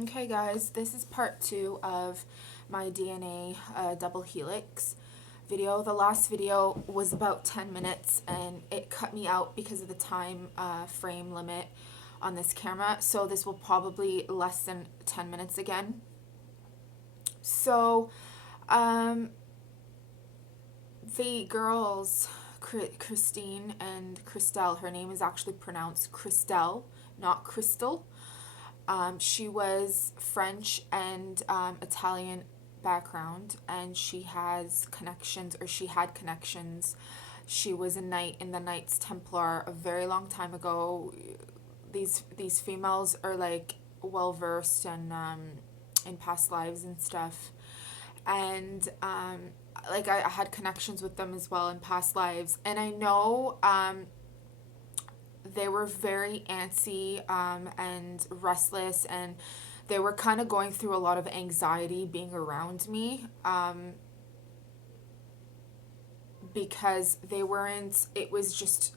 Okay guys, this is part 2 of my DNA double helix video. The last video was about 10 minutes and it cut me out because of the time frame limit on this camera, so this will probably less than 10 minutes again. So the girls, Christine and Christelle, her name is actually pronounced Christelle, not Crystal. She was French and Italian background, and she has connections, or she had connections. She was a knight in the Knights Templar a very long time ago. These females are like well versed and in past lives and stuff, and like I had connections with them as well in past lives, and I know they were very antsy and restless, and they were kind of going through a lot of anxiety being around me, because they weren't, it was just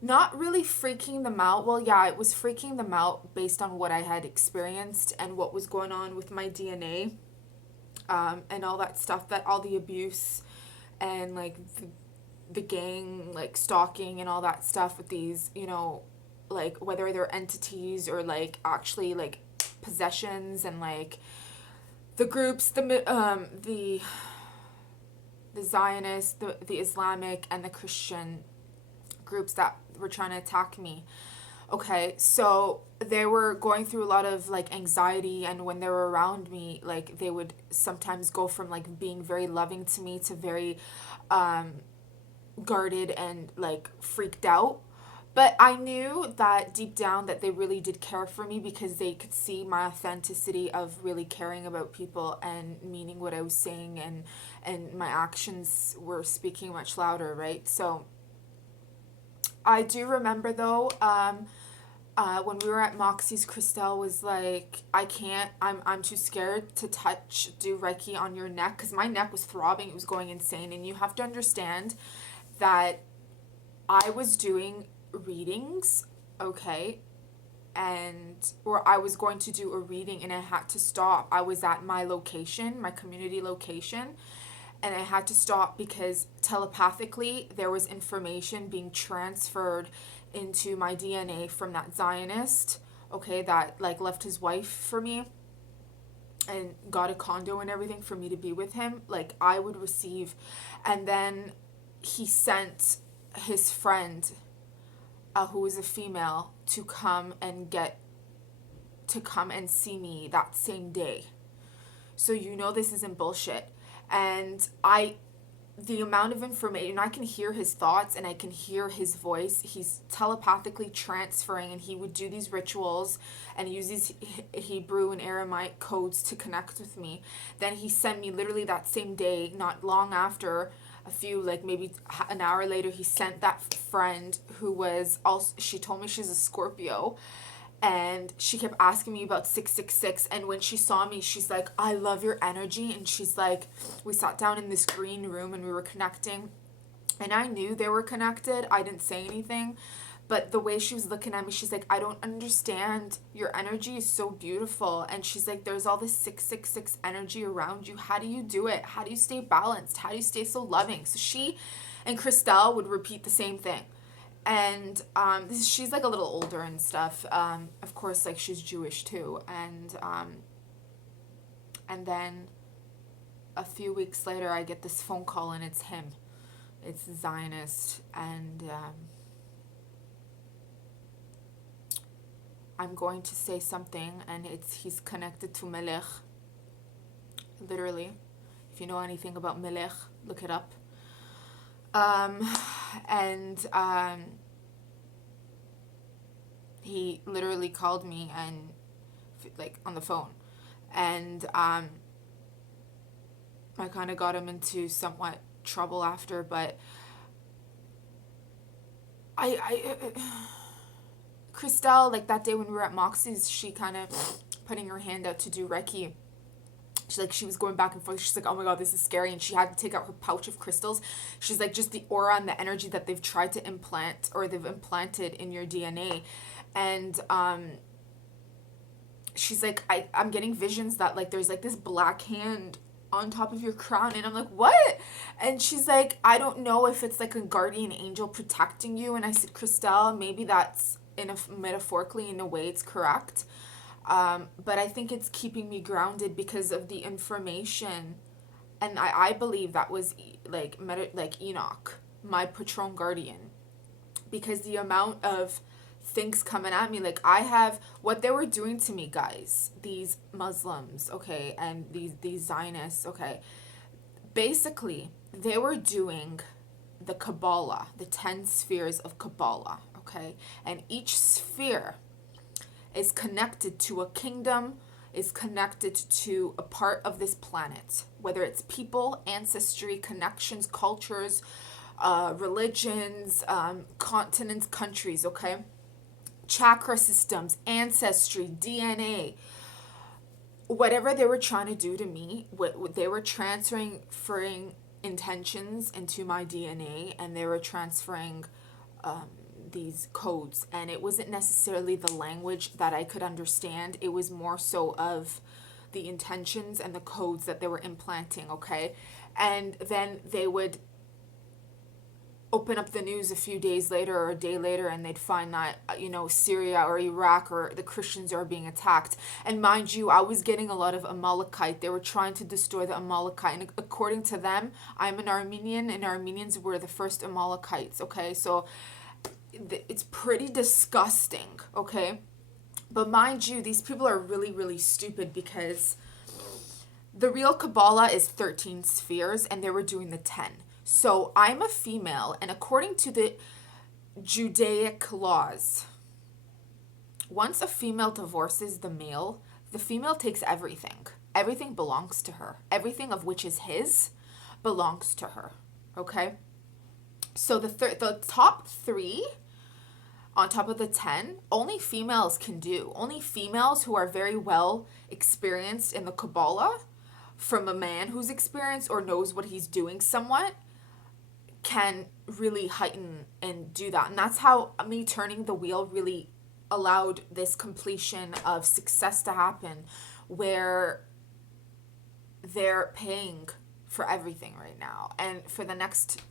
not really freaking them out. Well, yeah, it was freaking them out based on what I had experienced and what was going on with my DNA, and all that stuff, that all the abuse and like the gang like stalking and all that stuff with these, like whether they're entities or like actually like possessions, and like the groups, the Zionists, the Islamic and the Christian groups that were trying to attack me. Okay, so they were going through a lot of like anxiety, and when they were around me, like they would sometimes go from like being very loving to me to very guarded and like freaked out. But I knew that deep down that they really did care for me, because they could see my authenticity of really caring about people and meaning what I was saying, and my actions were speaking much louder, right? So I do remember though, when we were at Moxie's, Christelle was like, I can't, I'm too scared to do Reiki on your neck, because my neck was throbbing, it was going insane. And you have to understand that I was doing readings, okay, or I was going to do a reading and I had to stop. I was at my location, my community location, and I had to stop because telepathically there was information being transferred into my DNA from that Zionist, okay, that like left his wife for me and got a condo and everything for me to be with him. Like I would receive, and then he sent his friend, who was a female, to come and see me that same day. So this isn't bullshit. And the amount of information, I can hear his thoughts and I can hear his voice. He's telepathically transferring, and he would do these rituals and use these Hebrew and Aramaic codes to connect with me. Then he sent me literally that same day, not long after, a few, like maybe an hour later, he sent that friend who was also, she told me she's a Scorpio, and she kept asking me about 666. And when she saw me, she's like, I love your energy. And she's like, we sat down in this green room and we were connecting, and I knew they were connected. I didn't say anything, but the way she was looking at me, she's like, I don't understand, your energy is so beautiful. And she's like, there's all this 666 energy around you, how do you do it? How do you stay balanced? How do you stay so loving? So she and Christelle would repeat the same thing. And she's like a little older and stuff, of course, like she's Jewish too. And then a few weeks later I get this phone call, and it's him, it's Zionist. And I'm going to say something, and he's connected to Melech, literally. If you know anything about Melech, look it up. And he literally called me, and like on the phone, and I kind of got him into somewhat trouble after. But I Christelle, like that day when we were at Moxie's, she kind of putting her hand out to do Reiki. She was going back and forth. She's like, oh my god, this is scary. And she had to take out her pouch of crystals. She's like, just the aura and the energy that they've tried to implant, or they've implanted in your DNA. And she's like, I'm getting visions that like there's like this black hand on top of your crown. And I'm like, what? And she's like, I don't know if it's like a guardian angel protecting you. And I said, Christelle, maybe that's metaphorically in a way it's correct. But I think it's keeping me grounded because of the information. And I believe that was like Enoch, my patron guardian, because the amount of things coming at me, like I have what they were doing to me, guys, these Muslims, okay, and these Zionists, okay, basically they were doing the Kabbalah, the 10 spheres of Kabbalah, okay, and each sphere is connected to a kingdom, is connected to a part of this planet, whether it's people, ancestry, connections, cultures, religions, continents, countries, okay? Chakra systems, ancestry, DNA, whatever they were trying to do to me, what they were transferring intentions into my DNA, and they were transferring these codes, and it wasn't necessarily the language that I could understand. It was more so of the intentions and the codes that they were implanting, okay? And then they would open up the news a few days later or a day later, and they'd find that, Syria or Iraq or the Christians are being attacked. And mind you, I was getting a lot of Amalekite. They were trying to destroy the Amalekite. And according to them, I'm an Armenian, and Armenians were the first Amalekites, okay? So it's pretty disgusting, okay? But mind you, these people are really, really stupid, because the real Kabbalah is 13 spheres, and they were doing the 10. So I'm a female, and according to the Judaic laws, once a female divorces the male, the female takes everything. Everything belongs to her. Everything of which is his belongs to her, okay? So the top 3 on top of the 10, only females can do. Only females who are very well experienced in the Kabbalah, from a man who's experienced or knows what he's doing somewhat, can really heighten and do that. And that's how me turning the wheel really allowed this completion of success to happen, where they're paying for everything right now. And for the next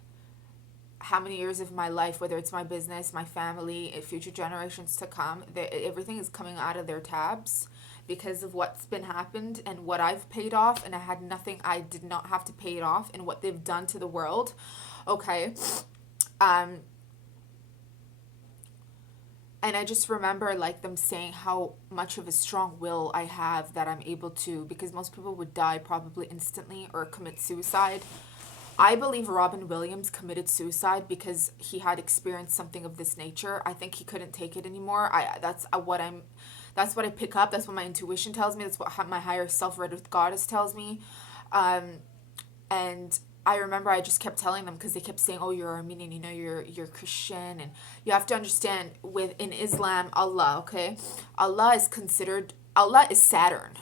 how many years of my life, whether it's my business, my family, future generations to come, everything is coming out of their tabs because of what's been happened and what I've paid off. And I did not have to pay it off, and what they've done to the world. Okay. And I just remember like them saying how much of a strong will I have, that I'm able to, because most people would die probably instantly or commit suicide. I believe Robin Williams committed suicide because he had experienced something of this nature. I think he couldn't take it anymore. That's what I pick up. That's what my intuition tells me. That's what my higher self, read with Goddess, tells me. And I remember I just kept telling them, because they kept saying, oh, you're Armenian, you're Christian. And you have to understand, in Islam, Allah, okay? Allah is Saturn,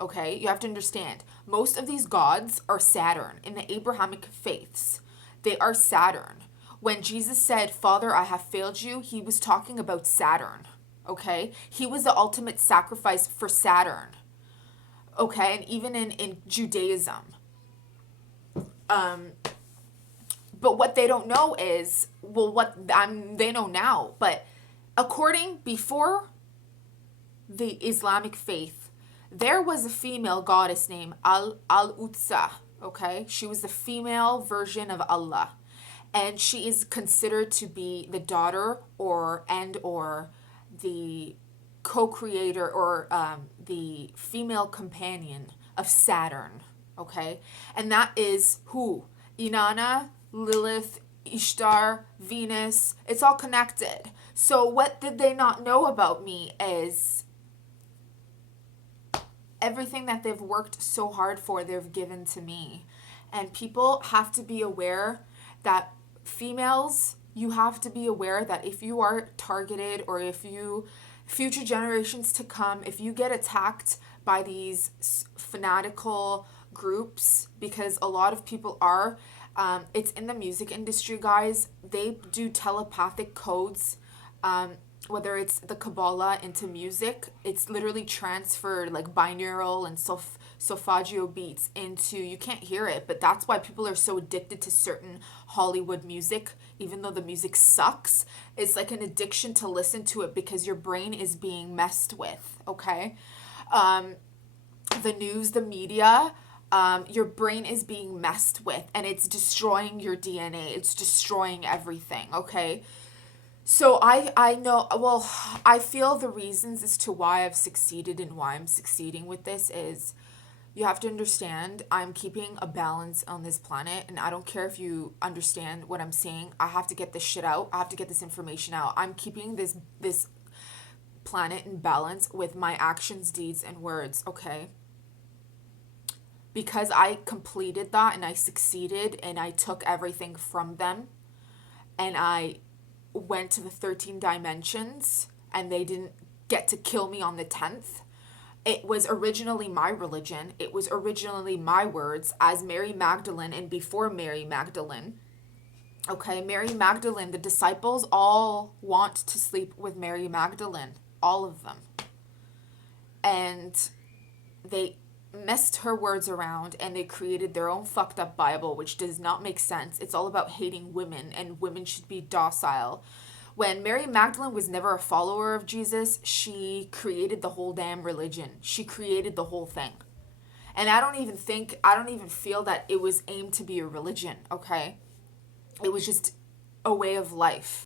okay? You have to understand, most of these gods are Saturn. In the Abrahamic faiths, they are Saturn. When Jesus said, Father, I have failed you, he was talking about Saturn, okay? He was the ultimate sacrifice for Saturn, okay? And even in Judaism. But what they don't know is, they know now, but before the Islamic faith, there was a female goddess named Al-Utsa, okay? She was the female version of Allah, and she is considered to be the daughter or the co-creator or the female companion of Saturn, okay? And that is who? Inanna, Lilith, Ishtar, Venus. It's all connected. So what did they not know about me is everything that they've worked so hard for, they've given to me. And people have to be aware that females, you have to be aware that if you are targeted, or if you, future generations to come, if you get attacked by these fanatical groups, because a lot of people are, it's in the music industry, guys. They do telepathic codes whether it's the Kabbalah into music, it's literally transferred like binaural and solfeggio beats into, you can't hear it, but that's why people are so addicted to certain Hollywood music, even though the music sucks. It's like an addiction to listen to it because your brain is being messed with, okay? The news, the media, your brain is being messed with, and it's destroying your DNA. It's destroying everything, okay? So I know, well, I feel the reasons as to why I've succeeded and why I'm succeeding with this is, you have to understand, I'm keeping a balance on this planet, and I don't care if you understand what I'm saying. I have to get this shit out. I have to get this information out. I'm keeping this planet in balance with my actions, deeds, and words, okay? Because I completed that and I succeeded and I took everything from them and I went to the 13 dimensions and they didn't get to kill me on the 10th. It was originally my religion. It was originally my words as Mary Magdalene and before Mary Magdalene. Okay, Mary Magdalene, the disciples all want to sleep with Mary Magdalene. All of them. And they messed her words around and they created their own fucked up Bible, which does not make sense. It's all about hating women and women should be docile. When Mary Magdalene was never a follower of Jesus, she created the whole damn religion. She created the whole thing. And I don't even feel that it was aimed to be a religion, okay? It was just a way of life.